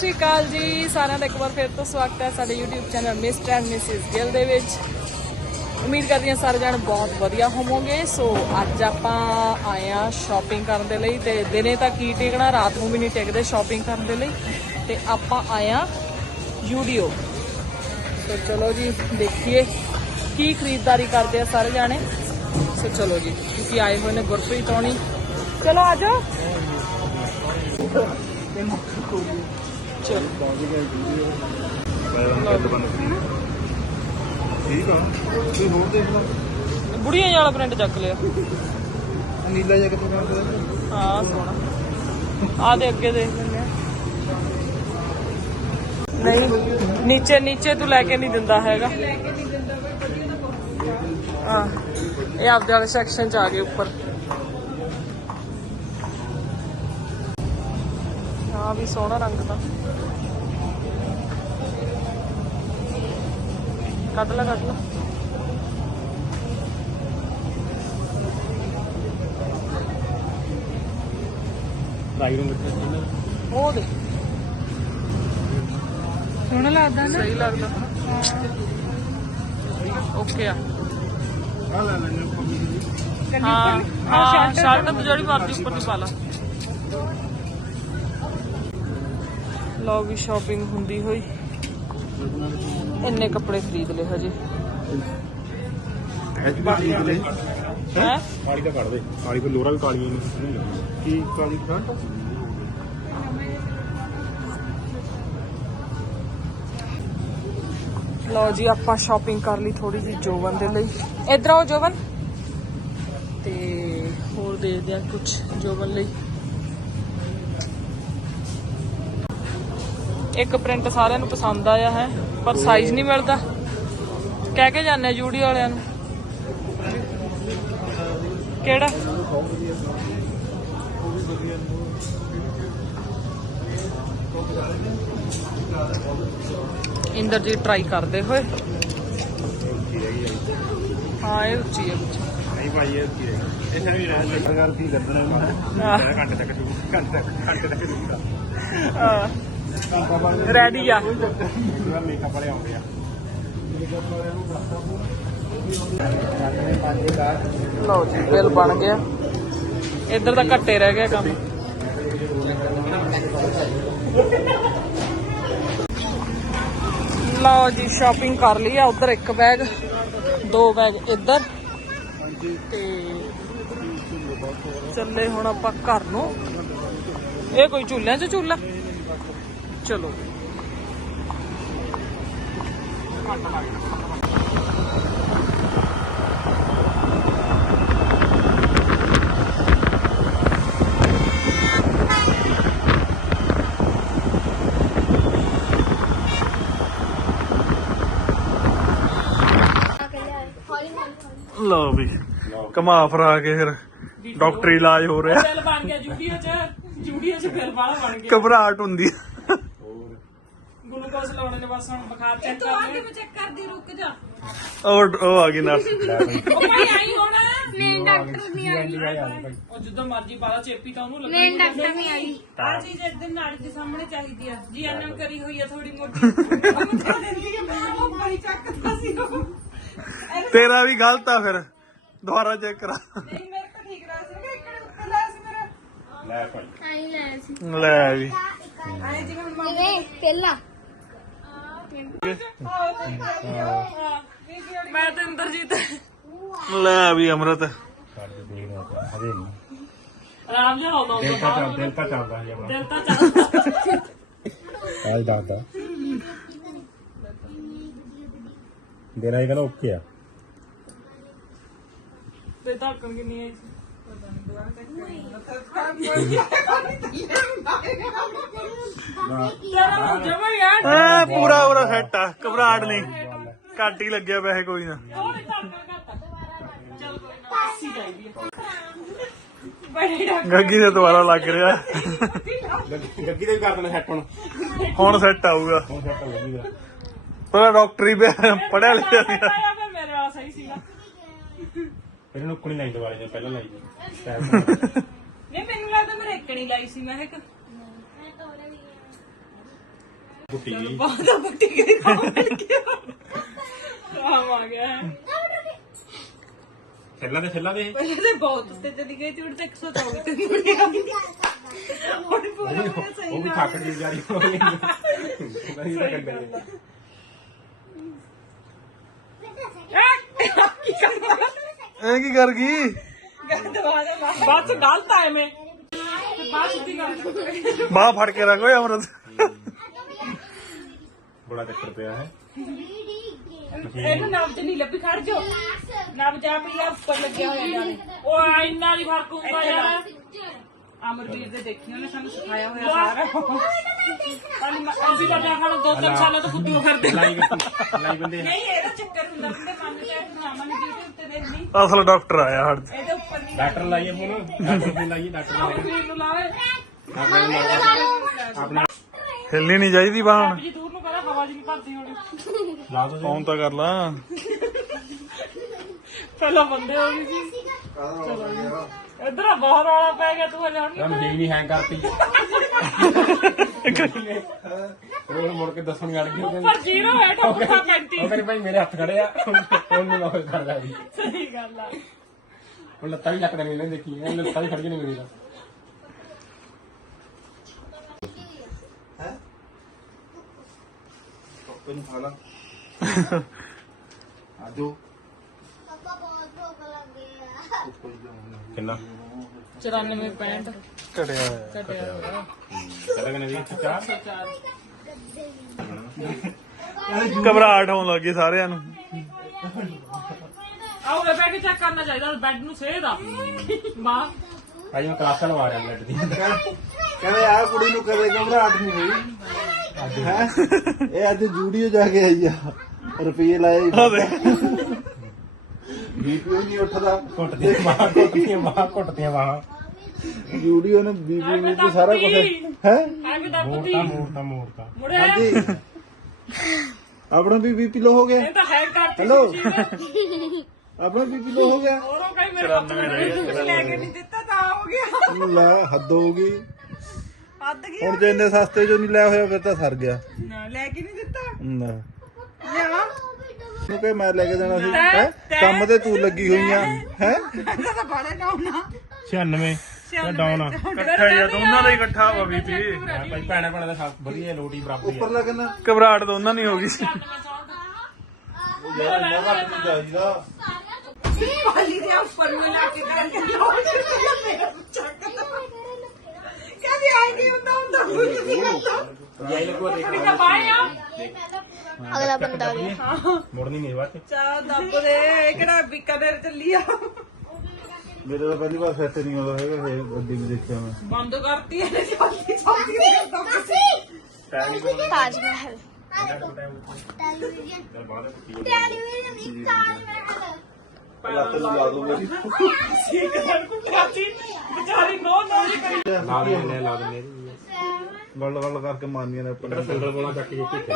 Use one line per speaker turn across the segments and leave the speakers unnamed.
ਸ਼੍ਰੀ ਅਕਾਲ ਜੀ, ਸਾਰਿਆਂ ਦਾ ਇੱਕ ਵਾਰ ਫਿਰ ਤੋਂ ਸਵਾਗਤ ਹੈ ਸਾਡੇ YouTube channel mister and Mrs Gill ਦੇ ਵਿੱਚ। ਉਮੀਦ ਕਰਦੀ ਹਾਂ ਸਾਰੇ ਜਣ ਬਹੁਤ ਵਧੀਆ ਹੋਵੋਗੇ। ਸੋ ਅੱਜ ਆਪਾਂ ਆਏ ਆ ਸ਼ਾਪਿੰਗ ਕਰਨ ਦੇ ਲਈ ਤੇ ਦਿਨੇ ਤਾਂ ਕੀ ਟਿਕਣਾ, ਰਾਤ ਨੂੰ ਵੀ ਨਹੀਂ ਟਿਕਦੇ ਸ਼ਾਪਿੰਗ ਕਰਨ ਦੇ ਲਈ। ਤੇ ਆਪਾਂ ਆਏ ਆ ਯੂਡੀਓ ਸੋ ਚਲੋ ਜੀ, ਦੇਖੀਏ ਕੀ ਖਰੀਦਦਾਰੀ ਕਰਦੇ ਆ ਸਾਰੇ ਜਾਣੇ। ਸੋ ਚਲੋ ਜੀ, ਤੁਸੀਂ ਆਏ ਹੋਏ ਨੇ ਗੁਰਪ੍ਰੀਤ ਹੋਣੀ। ਚਲੋ ਆ ਜਾਓ। ਚਲੋ
ਠੀਕ ਆ। ਕੋਈ ਹੋਰ ਦੇਖ ਲਾ
ਬੁੜੀਆਂ ਵਾਲਾ ਪ੍ਰਿੰਟ ਚੱਕ ਲਿਆ।
ਨੀਲਾ ਜਿਹਾ ਕਿੱਥੇ ਕਰਦੇ
ਹਾਂ ਸੋਹਣਾ। ਆ ਦੇ ਅੱਗੇ ਦੇਖ ਲੈਂਦੇ ਆ। ਨਹੀਂ ਨੀਚੇ ਨੀਚੇ ਤੂੰ ਲੈ ਕੇ ਨਹੀਂ ਦਿੰਦਾ ਹੈਗਾ। ਹਾਂ ਇਹ ਆਪਦੇ ਵਾਲੇ ਸੈਕਸ਼ਨ ਚ ਆ ਗਏ ਉੱਪਰ। ਹਾਂ ਵੀ ਸੋਹਣਾ ਰੰਗ ਤਾਂ ਕੱਢ ਲੈ ਕੱਢ ਲੈ।
ਲਾਈ ਨੂੰ। ਮਿੱਠੇ
ਉਹ ਦੇ
ਸੋਹਣਾ ਲੱਗਦਾ ਨਾ?
ਸਹੀ ਲੱਗਦਾ। ਓਕੇ ਆ।
ਆ ਲੈ ਲੈ
ਹਾਂ ਹਾਂ ਸ਼ਰਟ ਤੇ ਜਿਹੜੀ ਮਰਜ਼ੀ ਉੱਪਰ ਦੀ ਪਾ ਲਾ। ਲਓ ਵੀ ਸ਼ਾਪਿੰਗ ਹੁੰਦੀ ਹੋਈ। ਇੰਨੇ ਕੱਪੜੇ ਖਰੀਦ ਲਏ ਹਜੇ।
ਐਚ ਵੀ ਠੀਕ ਲੈ
ਹੈ?
ਕਾਲੀ ਦਾ ਕੱਢ ਦੇ ਕਾਲੀ ਤੋਂ ਲੋਰਾ ਵੀ ਕਾਲੀਆਂ ਨਹੀਂ ਕੀ ਕਾਲੀ ਦਾ
ਲਓ ਜੀ ਆਪਾਂ ਸ਼ਾਪਿੰਗ ਕਰ ਲਈ ਥੋੜੀ ਜੀ ਜੋਵਨ ਦੇ ਲਈ। ਇਧਰ ਆਓ ਜੋਵਨ ਤੇ ਹੋਰ ਦੇਖਦੇ ਆ ਕੁਝ ਜੋਵਨ ਲਈ। ਇੱਕ ਪ੍ਰਿੰਟ ਸਾਰਿਆਂ ਨੂੰ ਪਸੰਦ ਆਇਆ ਹੈ ਪਰ ਸਾਈਜ਼ ਨਹੀਂ ਮਿਲਦਾ। ਕਹਿ ਕੇ ਜਾਂਦੇ ਆ ਜੂਡੀ ਵਾਲਿਆਂ ਨੂੰ। ਕਿਹੜਾ? ਇੰਦਰਜੀਤ ਟਰਾਈ ਕਰਦੇ ਹੋਏ। ਹਾਂ ਇਹ ਉੱਚੀ ਹੈ
ਨਹੀਂ ਭਾਈ ਇਹ ਕੀ ਰਹੀ ਇਹ ਨਹੀਂ ਰਹਿ ਸਰਕਾਰ ਕੀ ਕਰਦਣਾ ਮੈਂ ਘੰਟੇ ਤੱਕ ਸ਼ੁਰੂ ਘੰਟੇ ਤੱਕ ਘੰਟੇ ਤੱਕ ਸ਼ੁਰੂ ਕਰ
ਰੈਡੀ ਆ।
ਮੇਕਅਪ ਵਾਲੇ ਆਉਂਦੇ ਆ
ਲਓ ਜੀ, ਬਿੱਲ ਬਣ ਗਿਆ। ਇੱਧਰ ਤਾਂ ਘੱਟੇ ਰਹਿ ਗਿਆ ਕੰਮ। ਲਓ ਜੀ ਸ਼ਾਪਿੰਗ ਕਰ ਲਈ ਆ, ਉਧਰ ਇੱਕ ਬੈਗ ਦੋ ਬੈਗ ਇੱਧਰ। ਤੇ ਚੱਲੇ ਹੁਣ ਆਪਾਂ ਘਰ ਨੂੰ। ਇਹ ਕੋਈ ਝੂਲਿਆਂ 'ਚ ਝੂਲਾ? ਚਲੋ।
ਲਓ ਵੀ ਕਮਾ ਫਰਾ ਕੇ ਫਿਰ ਡਾਕਟਰੀ ਇਲਾਜ ਹੋ ਰਿਹਾ।
ਬਿੱਲ ਬਣ ਗਿਆ ਜੂਡੀਓ 'ਚ। ਜੂਡੀਓ 'ਚ ਬਿੱਲ ਵਾਲਾ ਬਣ ਗਿਆ।
ਘਬਰਾਹਟ ਹੁੰਦੀ। ਆ।
ਗਲੂਕੋਜ਼ ਲਾਉਣੇ ਨੇ ਬਸ ਹੁਣ ਬੁਖਾਰ ਚੈੱਕ ਕਰਨੇ
ਚੈੱਕ ਕਰਦੀ ਰੁਕ ਜਾ।
ਉਹ ਉਹ ਆ ਗਈ ਨਰਸ।
ਉਹ ਭਾਈ ਆਈ ਹੋਣਾ।
ਮੇਨ ਡਾਕਟਰ ਨਹੀਂ ਆਈ।
ਉਹ ਜਦੋਂ ਮਰਜ਼ੀ ਬਾਲਾ ਚੇਪੀ ਤਾਂ ਉਹਨੂੰ
ਮੇਨ ਡਾਕਟਰ ਨਹੀਂ। ਆਈ।
ਆ ਚੀਜ਼ ਇੱਕ ਦਿਨ ਨਾੜੀ ਦੇ ਸਾਹਮਣੇ ਚਾਹੀਦੀ ਆ। ਜੀ ਐਨਐਮ ਕਰੀ ਹੋਈ ਆ ਥੋੜੀ ਮੋਟੀ। ਉਹ ਤਾਂ ਦਿੰਦੀ ਆ ਮੈਂ ਉਹ ਭਾਈ ਚੱਕਦਾ ਸੀ ਉਹ।
ਤੇਰਾ ਵੀ ਗਲਤ ਆ ਫਿਰ। ਦੁਬਾਰਾ ਚੈੱਕ ਕਰਾ।
ਨਹੀਂ ਮੇਰੇ ਤਾਂ ਠੀਕ ਰਿਹਾ ਸੀ। ਇੱਕ ਉੱਤੇ ਲੈ ਸੀ ਮੇਰਾ?
ਲੈ ਭਾਈ।
ਆਈ ਲੈ ਸੀ।
ਲੈ ਵੀ।
ਆਏ ਜਿਵੇਂ
ਪਹਿਲਾ
ਮੈਂ ਤੇ ਇੰਦਰਜੀਤ
ਲੈ ਵੀ ਅਮਰਤ।
ਸਾਡੇ ਦੇ ਨਾ ਹਜੇ ਨਹੀਂ
ਆਰਾਮ ਜਿਹਾ ਆਉਂਦਾ
ਦਿਲ
ਹੁੰਦਾ
ਤਾਂ ਚੱਲ ਦਿਲ ਤਾਂ ਚੱਲਦਾ ਹੈ ਆਪਣਾ।
ਦਿਲ ਤਾਂ ਚੱਲਦਾ।
ਆਜ ਦੱਸਦਾ ਦੇਣਾ ਇਹ ਕਹਿੰਦਾ ਓਕੇ ਆ।
ਤੇ ਧੜਕਣ ਕਿੰਨੀ ਆਈ ਸੀ
ਐ ਪੂਰਾ ਪੂਰਾ ਸੈੱਟ ਆ ਘਬਰਾਹਟ ਨਹੀਂ। ਘੱਟ ਹੀ ਲੱਗਿਆ ਵੈਸੇ ਕੋਈ ਨਾ। ਗੱਗੀ ਦੇ ਦੁਬਾਰਾ ਲੱਗ ਰਿਹਾ।
ਗੱਗੀ ਦੇ ਵੀ ਕਰ ਦੇਣਾ ਸੈੱਟ ਹੁਣ।
ਹੁਣ ਸੈੱਟ ਆਊਗਾ।
ਹੁਣ ਸੈੱਟ ਹੋ ਗਈ
ਪਰ ਡਾਕਟਰੀ ਪੜਿਆ ਲਿਖਿਆ ਸੀ
ਆਇਆ ਫਿਰ ਮੇਰੇ ਵਾਲਾ ਸਹੀ ਸੀਗਾ
ਇਹਨਾਂ ਨੂੰ ਕੁਣੀ ਲਾਈ ਦੁਬਾਰੇ ਜੇ ਪਹਿਲਾਂ ਲਾਈ। ਸੈੱਟ
ਨਹੀਂ ਮੈਨੂੰ ਲੱਗਦਾ ਮੇਰੇ ਇੱਕ ਨਹੀਂ ਲਾਈ ਸੀ ਮੈਂ ਇੱਕ।
ਕੁੱਟੀ ਗਈ
ਬਹੁਤ ਬੱਟੀ ਗਈ ਕੰਮ ਗਿਆ ਆਮ ਆ ਗਿਆ। ਹੈ
ਥੱਲਾਂ ਦੇ ਥੱਲਾਂ ਦੇ।
ਪਹਿਲੇ ਤੇ ਬਹੁਤ ਉੱਤੇ ਚਲੀ ਗਈ ਸੀ ਹੁਣ ਤੇ 124 ਤੇ ਨਹੀਂ ਆਉਂਦੀ ਹੁਣ ਪੂਰਾ ਪੂਰਾ ਸਹੀ
ਉਹ ਵੀ ਥੱਕ ਜੀ ਜਾ ਰਹੀ ਹੋ ਗਈ ਨਹੀਂ ਤਾਂ ਕੰਡੇ
ਕੀ ਕਰਨਾ
ਇਹ ਕੀ ਕਰ ਗਈ?
ਬਾਅਦ ਚ ਗਲਤ ਆਏ ਮੈਂ ਬਾਅਦ ਚ ਦੀ ਗੱਲ।
ਬਾਹ ਫੜ ਕੇ ਰੱਖ ਓਏ ਅਮਰਤ।
ਬੜਾ ਚੱਕਰ ਪਿਆ ਹੈ।
ਇਹਨੂੰ ਨਬਜ ਨਹੀਂ ਲੱਭੀ ਖੜ ਜੋ। ਨਬਜ ਆ ਪਈ ਆ ਉੱਪਰ ਲੱਗਿਆ ਹੋਇਆ ਜਾਨੇ ਉਹ ਇੰਨਾ ਨਹੀਂ ਫ਼ਰਕ ਹੁੰਦਾ ਯਾਰ। ਅਮਰਵੀਰ ਦੇ ਦੇਖੀ ਉਹਨੇ ਸਾਨੂੰ ਸਿਖਾਇਆ ਹੋਇਆ ਸਾਰਾ। ਕੱਲ ਅਸੀਂ ਤਾਂ ਜਾ ਖੜ ਦੋ ਤਿੰਨ ਸਾਲਾਂ ਤੋਂ ਫੁੱਦੂ ਫਿਰਦੇ
ਲਾਈ ਲਾਈ ਬੰਦੇ
ਨਹੀਂ ਇਹਦਾ ਚੱਕਰ ਹੁੰਦਾ ਬੰਦੇ ਮਨ ਤੇ ਬਣਾਵਾਂ ਨਹੀਂ YouTube ਤੇ ਦੇਖਣੀ
ਅਸਲ ਡਾਕਟਰ ਆਇਆ ਹੜ
ਇਹਦੇ ਉੱਪਰ ਨਹੀਂ
ਡਾਕਟਰ ਲਾਈਏ ਫੋਨ ਡਾਕਟਰ ਨੂੰ ਲਾਈਏ ਡਾਕਟਰ ਨੂੰ
ਲਾਵੇ।
ਆਪਣਾ
ਹਿੱਲਣੀ ਨਹੀਂ ਚਾਹੀਦੀ ਬਾਹ ਹੁਣ
ਜੀ ਦੂਰ ਨੂੰ ਕਹਿੰਦਾ ਹਵਾ ਜੀ ਨਹੀਂ ਭਰਦੀ ਹੋਣੀ।
ਲਾ ਦੋ
ਫੋਨ ਤਾਂ ਕਰ ਲਾ।
ਪਹਿਲਾਂ ਬੰਦੇ ਹੋ ਗਏ ਸੀ। ਇਧਰ ਬਹੁਤ ਰੌਲਾ ਪੈ ਗਿਆ ਤੂੰ ਹਲੇ ਹੁਣ
ਮੈਂ ਮਸ਼ੀਨ ਨਹੀਂ ਹੈਂਗ ਕਰਤੀ। ਉਹ ਮੁੜ ਕੇ ਦੱਸਣ ਲੱਗ ਗਈ। ਉਹ ਕਹਿੰਦੀ
ਪਰ ਜ਼ੀਰੋ ਹੈ ਠੋਕਾ 35
ਉਹ ਕਹਿੰਦੀ ਭਾਈ ਮੇਰੇ ਹੱਥ ਖੜੇ ਆ। ਹੁਣ ਨਹੀਂ ਮੈਂ ਕਰਦਾ ਵੀ
ਸਹੀ ਗੱਲ ਆ।
ਹੁਣ ਲੱਤਾਂ ਵੀ ਚੱਕਦੇ ਨਹੀਂ ਇਹਨੇ ਦੇਖੀ ਇਹ ਲੱਤਾਂ ਵੀ ਖੜ ਗਈ ਨਹੀਂ ਮੇਰੀ ਤਾਂ।
ਤੈਨੂੰ ਖਾ ਲਾ। ਆਜੋ।
ਕਿੰਨਾ?
94 65
ਘਟਿਆ
ਕੱਟਿਆ ਹੋਇਆ।
ਕਹਦਾ ਕਿ ਨਹੀਂ ਚਾਰ?
ਚਾਰ।
ਘਬਰਾਹਟ ਹੋਣ ਲੱਗੀ ਸਾਰਿਆਂ ਨੂੰ।
ਆਓ ਵੇ ਬੈਠ ਕੇ ਚੈੱਕ ਕਰਨਾ ਚਾਹੀਦਾ ਬੈੱਡ ਨੂੰ ਸੇਧ ਆ। ਮਾਂ।
ਭਾਈ ਮੈਂ ਕਲਾਸਾਂ ਲਵਾ ਰਿਹਾ ਬਲੱਡ ਦੀ।
ਕਹਿੰਦੇ ਆ ਕੁੜੀ ਨੂੰ ਕਦੇ ਘਬਰਾਹਟ ਨਹੀਂ ਹੋਈ। ਇਹ ਅੱਜ ਜੂਡੀਓ ਜਾ ਕੇ ਆਈ ਆ। ਰੁਪਏ ਲਾਏ। ਬੀਪੀਓ ਨਹੀਂ ਉੱਠਦਾ।
ਘੁੱਟਦੀਆਂ ਬਾਹਾਂ ਘੁੱਟਦੀਆਂ ਬਾਹਾਂ ਘੁੱਟਦੀਆਂ ਬਾਹਾਂ।
ਜੂਡੀਓ ਨੇ ਬੀਪੀ ਬੀਪੀ ਸਾਰਾ ਕੁਝ ਹੈ।
ਮੋੜਤਾ ਮੋੜਤਾ ਮੋੜਤਾ।
ਹਾਂਜੀ। ਆਪਣਾ ਵੀ ਬੀਪੀ ਲੋ ਹੋ ਗਿਆ।
ਇਹ ਤਾਂ ਹੈ ਕਰਤੀ
ਹੈਲੋ। ਆਪਣਾ ਬੀਪੀ ਲੋ ਹੋ ਗਿਆ।
ਹੋਰ ਉਹ ਕਈ ਮੇਰੇ ਪੁੱਤ ਨੂੰ ਕੁਝ ਲੈ ਕੇ ਨਹੀਂ ਦਿੱਤਾ ਤਾਂ ਹੋ ਗਿਆ।
ਲੈ ਹੱਦ ਹੋ ਗਈ।
ਹੱਦ ਗਿਆ
ਹੁਣ ਜੇ ਇੰਨੇ ਸਸਤੇ ਚੋਂ ਨਹੀਂ ਲਿਆ ਹੋਇਆ ਫਿਰ ਤਾਂ ਸਰ ਗਿਆ।
ਨਾ ਲੈ ਕੇ ਨਹੀਂ ਦਿੱਤਾ?
ਨਾ।
ਲਿਆ
ਤੂੰ ਕਹੇ ਮੈਂ ਲੈ ਕੇ ਜਾਣਾ ਸੀ ਹੈ? ਕੰਮ ਤੇ ਤੂੰ ਲੱਗੀ ਹੋਈ ਆ ਹੈ?
ਇਹਦਾ ਤਾਂ ਨਾ ਹੋਣਾ
96 ਇਹ ਡਾਊਨ ਆ।
ਇਕੱਠਾ ਹੀ ਆ ਦੋਨਾਂ ਦਾ ਹੀ ਇਕੱਠਾ ਵਾ ਬੀਪੀ
ਭਾਈ ਭੈਣਾ ਭੈਣਾ ਦਾ ਸਭ ਵਧੀਆ ਲੋਟੀ ਬਰਾਬਰ ਹੀ ਆ।
ਉੱਪਰਲਾ ਕਿੰਨਾ?
ਘਬਰਾਹਟ ਦੋਨਾਂ ਦੀ ਹੋ ਗਈ
ਯਾਰ ਇੰਨਾ ਘੱਟ ਨਹੀਂ ਚਾਹੀਦਾ
ਵਾਲੀ ਦੇ ਉੱਪਰ ਨੂੰ ਲਾ ਕੇ ਕਰਕੇ ਲੋੜ ਮੇਰਾ ਚੱਕ ਕਹਿੰਦੀ ਆਈ ਕੀ ਹੁੰਦਾ ਹੁੰਦਾ ਕੁਝ ਨਹੀਂ ਹੁੰਦਾ।
ਅਗਲਾ ਬੰਦਾ ਮੁੜਨੀ ਨਹੀਂ ਬਾਤ
ਚਾ ਦੱਬ ਦੇ ਕਿਹੜਾ ਬੀਕਾਨੇਰ ਚੱਲੀ ਆ
ਮੇਰੇ ਤਾਂ ਪਹਿਲੀ ਵਾਰ ਸੈੱਟ ਨਹੀਂ ਹੋਇਆ ਹੈਗਾ ਇਹ ਗੱਡੀ ਵੀ ਦੇਖਿਆ ਮੈਂ
ਬੰਦ ਕਰਤੀ ਇਹਨੇ ਚੱਲਦੀ ਚੱਲਦੀ
ਤਾਜ ਮਹਿਲ
ਲੱਤ ਨੂੰ ਲਾ ਦੋ ਮੇਰੀ
ਠੀਕ ਹੈ ਕੁੱਟਾਤੀ ਵਿਚਾਰੀ ਨੋ ਨੋ ਨਹੀਂ ਕਰੀ
ਲਾ ਦੇ ਲਾ ਦੇ
ਗੱਲ ਗੱਲ ਕਰਕੇ ਮਾਨੀਆਂ ਨੇ ਆਪਣੇ
ਸੰਗਲ ਬੋਲਾ ਚੱਕ ਕੇ ਕਿੱਥੇ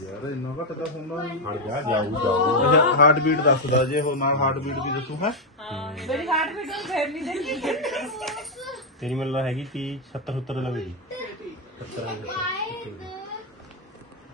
ਯਾਰ ਇੰਨਾ ਘੱਟ ਦਾ ਹੁੰਦਾ
ਹੜ ਜਾ ਜਾਊ ਜਾਊ।
ਅੱਛਾ ਹਾਰਟ ਬੀਟ ਦੱਸਦਾ ਜੇ ਉਹ ਨਾਲ ਹਾਰਟ ਬੀਟ ਵੀ ਦੱਸੂ ਹੈ?
ਮੇਰੀ ਹਾਰਟ ਬੀਟ ਫੇਰ ਨਹੀਂ ਦੇਖੀ।
ਤੇਰੀ ਮੈਨੂੰ ਹੈਗੀ 30 70 70 ਲੱਗਦੀ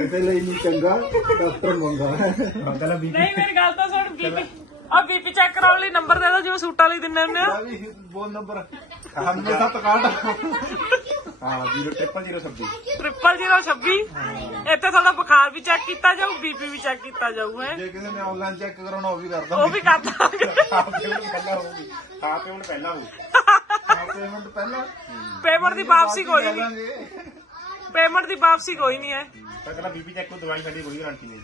ਇਹਦੇ ਲਈ ਨਹੀਂ ਚੰਗਾ ਡਾਕਟਰ ਮੰਗਾ
ਹਾਂ ਕਹਿੰਦਾ ਬੀਪੀ
ਨਹੀਂ ਮੇਰੀ ਗੱਲ ਤਾਂ ਸੁਣ ਬੀਪੀ ਆ ਬੀਪੀ ਚੈੱਕ ਕਰਾਉਣ ਲਈ ਨੰਬਰ ਦੇ ਦੋ ਜਿਵੇਂ ਸੂਟਾਂ ਲਈ ਦਿੰਦੇ ਹੁੰਦੇ ਆ।
ਵੀ ਬੋਲ ਨੰਬਰ 9761 ਹਾਂ 03026
ਟ੍ਰਿਪਲ 026 ਇੱਥੇ ਤੁਹਾਡਾ ਬੁਖਾਰ ਵੀ ਚੈੱਕ ਕੀਤਾ ਜਾਊ ਬੀਪੀ ਵੀ ਚੈੱਕ ਕੀਤਾ ਜਾਊ ਹੈ।
ਜੇ ਕਿਸੇ ਨੇ ਆਨਲਾਈਨ ਚੈੱਕ ਕਰਾਉਣਾ ਉਹ ਵੀ ਕਰਦਾ
ਉਹ ਵੀ ਕਰ ਦਾਂਗੇ।
ਪੇਮੈਂਟ ਪਹਿਲਾਂ ਹੋਊਗੀ। ਹਾਫ ਪੇਮੈਂਟ ਪਹਿਲਾਂ ਹੋਊ
ਪੇਮੈਂਟ ਪਹਿਲਾਂ।
ਪੇਮੈਂਟ ਦੀ ਵਾਪਸੀ ਨਹੀਂ
ਲਾਂਗੇ
ਪੇਮੈਂਟ ਦੀ ਵਾਪਸੀ ਕੋਈ ਨਹੀਂ ਹੈ।
ਤਾਂ ਕਹਿੰਦਾ ਬੀਪੀ ਚੈੱਕ ਕੋ ਦਵਾਈ ਸਾਡੀ ਕੋਈ ਗਾਰੰਟੀ ਨਹੀਂ।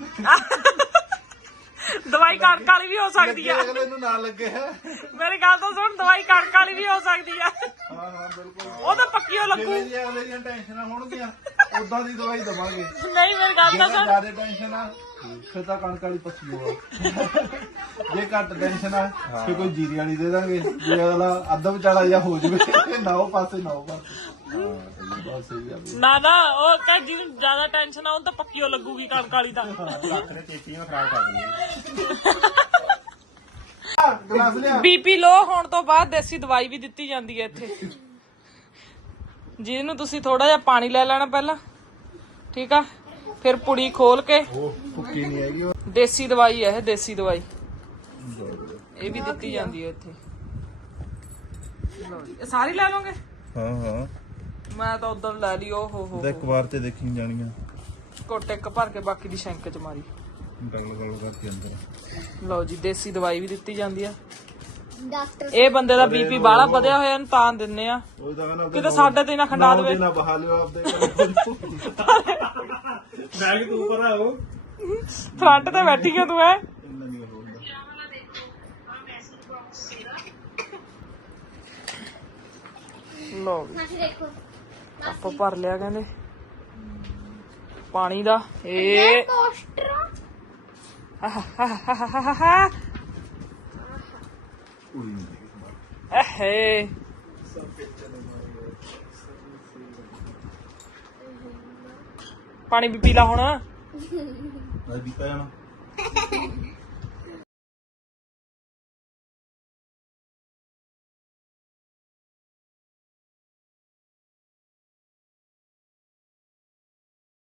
ਦਵਾਈ ਕਣਕ ਵਾਲੀ ਵੀ ਹੋ ਸਕਦੀ ਆ।
ਅਗਲੇ ਨੂੰ ਨਾ ਲੱਗੇ ਹੈ
ਮੇਰੀ ਗੱਲ ਤਾਂ ਸੁਣ ਦਵਾਈ ਕਣਕ ਵਾਲੀ ਵੀ ਹੋ ਸਕਦੀ ਆ।
ਹਾਂ ਹਾਂ ਬਿਲਕੁਲ।
ਉਹ ਤਾਂ ਪੱਕੀ ਓ ਲੱਗੂ।
ਜਿਵੇਂ ਜੀ ਅਗਲੇ ਦੀਆਂ ਟੈਨਸ਼ਨਾਂ ਹੋਣਗੀਆਂ ਉਦਾਂ ਦੀ ਦਵਾਈ ਦਵਾਂਗੇ।
ਨਹੀਂ ਮੇਰੀ ਗੱਲ
ਜੇ
ਤਾਂ ਸੁਣ।
ਜ਼ਿਆਦਾ ਟੈਨਸ਼ਨ ਆ ਫਿਰ ਤਾਂ ਕਣਕ ਵਾਲੀ ਪੱਛੀ ਹੋਆ ਜੇ ਘੱਟ ਟੈਨਸ਼ਨ ਆ ਫਿਰ ਕੋਈ ਜੀਰੀ ਵਾਲੀ ਦੇ ਦਾਂਗੇ। ਜੇ ਅਗਲਾ ਅੱਧਾ ਵਿਚਾਲਾ ਜਾਂ ਹੋ ਜਵੇ ਨਾ ਉਹ ਪਾਸੇ ਨਾ ਉਹ ਪਾਸੇ। ਬਸ ਸਹੀ ਆ ਬਈ।
ਨਾ ਨਾ ਉਹ ਕਹ ਜਿਹਨੂੰ ਜ਼ਿਆਦਾ ਟੈਨਸ਼ਨ ਆ ਉਹ ਤਾਂ ਪੱਕੀ ਓ ਲੱਗੂਗੀ ਕਣਕ ਵਾਲੀ ਤਾਂ।
ਆਪਣੇ ਚੇਚੀਆਂ ਖਰਾਬ ਕਰ ਦਿੰਦੇ
ਆ, ਗਲਾਸ ਲਿਆ
ਬੀਪੀ ਲੋ ਹੋਣ ਤੋਂ ਬਾਅਦ ਦੇਸੀ ਦਵਾਈ ਵੀ ਦਿੱਤੀ ਜਾਂਦੀ ਹੈ ਇੱਥੇ। ਜਿਹਨੂੰ ਤੁਸੀਂ ਥੋੜਾ ਜਿਹਾ ਪਾਣੀ ਲੈ ਲੈਣਾ ਪਹਿਲਾਂ ਠੀਕ ਆ? ਫਿਰ ਪੁੜੀ ਖੋਲ ਕੇ।
ਉਹ ਫੁੱਕੀ ਨਹੀਂ ਹੈਗੀ ਉਹ
ਦੇਸੀ ਦਵਾਈ ਹੈ ਇਹ ਦੇਸੀ ਦਵਾਈ। ਇਹ ਵੀ ਦਿੱਤੀ ਜਾਂਦੀ ਹੈ ਇੱਥੇ। ਲਓ ਜੀ, ਇਹ ਸਾਰੀ ਲੈ ਲਓਗੇ?
ਹਾਂ ਹਾਂ।
ਮੈਂ ਤਾਂ ਉਧਰ ਲੈ ਲਈ ਓ ਹੋ ਹੋ
ਇੱਕ ਵਾਰ ਤੇ ਦੇਖੀ ਜਾਣੀਆਂ।
ਕੋਟ ਇੱਕ ਭਰ ਕੇ ਬਾਕੀ ਦੀ ਸ਼ੈਂਕ ਚ ਮਾਰੀ।
ਗੱਲ ਗੱਲ ਕਰਕੇ ਅੰਦਰ।
ਲਓ ਜੀ ਦੇਸੀ ਦਵਾਈ ਵੀ ਦਿੱਤੀ ਜਾਂਦੀ ਆ।
ਡਾਕਟਰ
ਇਹ ਬੰਦੇ ਦਾ ਬੀਪੀ ਬਾਹਲਾ ਵਧਿਆ ਹੋਇਆ ਇਹਨੂੰ ਤਾਂ ਦਿੰਨੇ ਆ। ਕਿਤੇ ਸਾਡੇ ਤੇ ਨਾ ਖੰਡਾ ਦੇਵੇ।
ਨਾ ਬਹਾ ਲਿਓ ਆਪਦੇ
ਕਿ ਤੂੰ ਪਰਾ ਹੋ
ਫਰੰਟ ਤੇ ਬੈਠੀ ਆ ਤੂੰ ਐ ਲਓ ਵੀ
ਦੇਖੋ।
ਆਪਾਂ ਭਰ ਲਿਆ ਕਹਿੰਦੇ। ਪਾਣੀ ਦਾ।
ਕੁੜੀ ਨਹੀਂ
ਐਹੇ ਪਾਣੀ ਵੀ ਪੀ ਲਾ ਹੁਣ।
ਮੈਂ ਵੀ ਕਹਿਣਾ